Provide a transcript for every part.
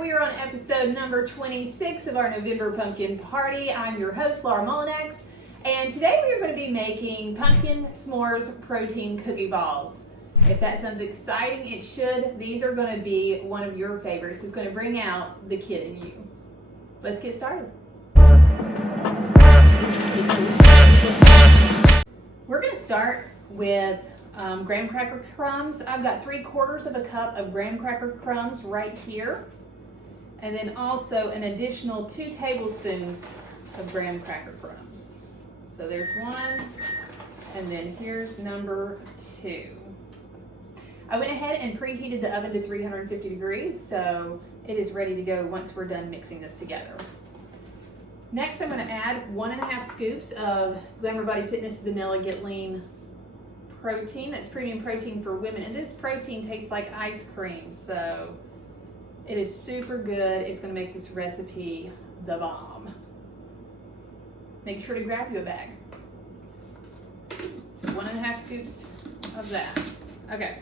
We are on episode number 26 of our November Pumpkin Party. I'm your host, Laura Mullinax, and today we are going to be making pumpkin s'mores protein cookie balls. If that sounds exciting, it should. These are going to be one of your favorites. It's going to bring out the kid in you. Let's get started. We're going to start with graham cracker crumbs. I've got 3/4 of a cup of graham cracker crumbs right here. And then also an additional 2 tablespoons of graham cracker crumbs. So there's one, and then here's number 2. I went ahead and preheated the oven to 350 degrees, so it is ready to go once we're done mixing this together. Next, I'm going to add 1.5 scoops of Glamour Body Fitness Vanilla Get Lean protein. That's premium protein for women, and this protein tastes like ice cream, so it is super good. It's going to make this recipe the bomb. Make sure to grab you a bag. So 1.5 scoops of that. Okay,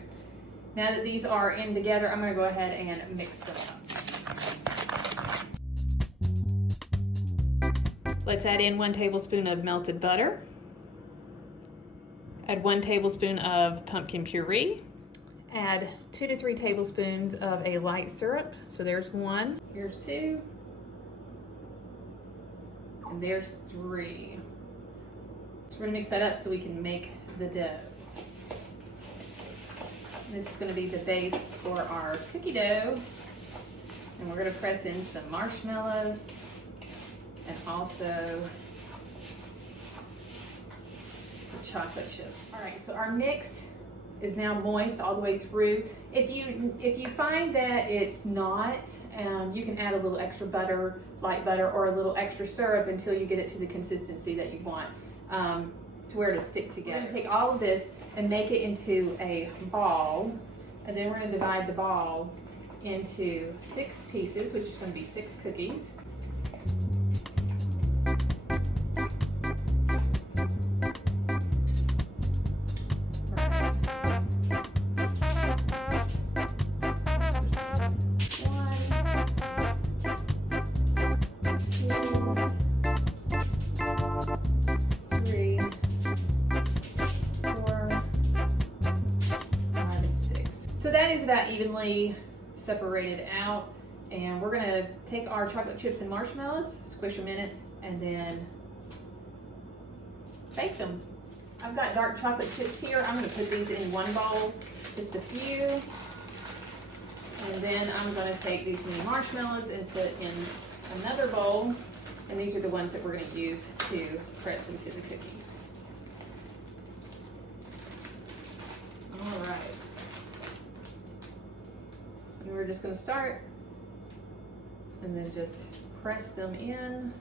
now that these are in together, I'm going to go ahead and mix them up. Let's add in 1 tablespoon of melted butter. Add 1 tablespoon of pumpkin puree. Add 2 to 3 tablespoons of a light syrup. So there's 1, here's 2, and there's 3. So we're gonna mix that up so we can make the dough. This is gonna be the base for our cookie dough. And we're gonna press in some marshmallows and also some chocolate chips. All right, so our mix is now moist all the way through. If you find that it's not, you can add a little extra butter, light butter, or a little extra syrup until you get it to the consistency that you want, to where it'll stick together. We're gonna take all of this and make it into a ball, and then we're gonna divide the ball into 6 pieces, which is gonna be 6 cookies. So that is about evenly separated out, and we're gonna take our chocolate chips and marshmallows, squish them in it, and then bake them. I've got dark chocolate chips here. I'm gonna put these in one bowl, just a few, and then I'm gonna take these mini marshmallows and put in another bowl, and these are the ones that we're gonna use to press into the cookies. All right. And we're just going to start and then just press them in,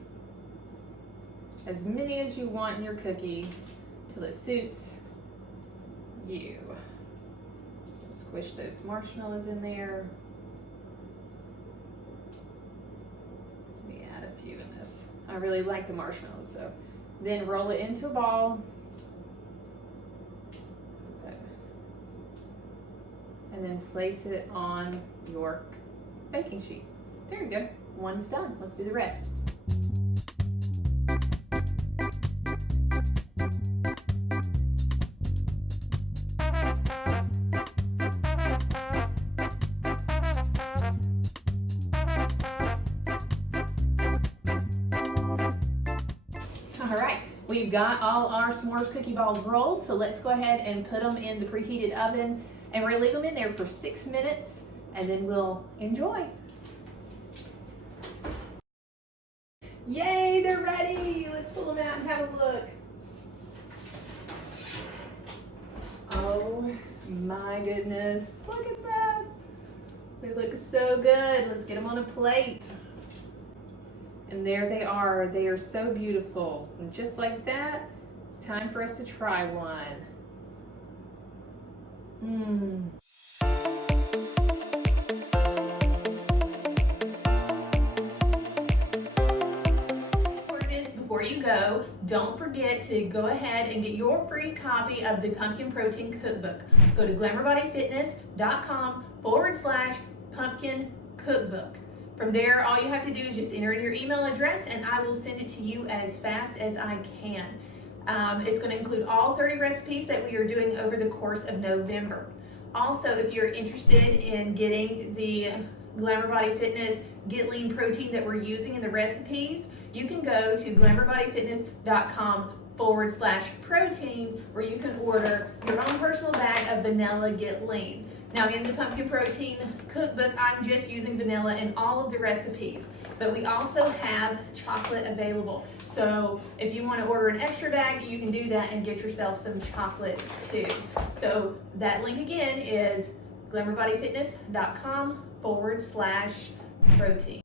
as many as you want in your cookie till it suits you. Squish those marshmallows in there. Let me add a few in this. I really like the marshmallows, so then roll it into a ball. And then place it on your baking sheet. There you go. One's done. Let's do the rest. All right, we've got all our s'mores cookie balls rolled, so let's go ahead and put them in the preheated oven. And we're gonna leave them in there for 6 minutes, and then we'll enjoy. Yay, they're ready. Let's pull them out and have a look. Oh my goodness, look at that. They look so good. Let's get them on a plate. And there they are. They are so beautiful. And just like that, it's time for us to try one. Before you go, don't forget to go ahead and get your free copy of the Pumpkin Protein Cookbook. Go to glamourbodyfitness.com/pumpkin cookbook. From there, all you have to do is just enter in your email address and I will send it to you as fast as I can. It's going to include all 30 recipes that we are doing over the course of November. Also, if you're interested in getting the Glamour Body Fitness Get Lean protein that we're using in the recipes, you can go to glamourbodyfitness.com/protein where you can order your own personal bag of vanilla Get Lean. Now in the pumpkin protein cookbook, I'm just using vanilla in all of the recipes, but we also have chocolate available. So if you want to order an extra bag, you can do that and get yourself some chocolate too. So that link again is glamourbodyfitness.com/protein.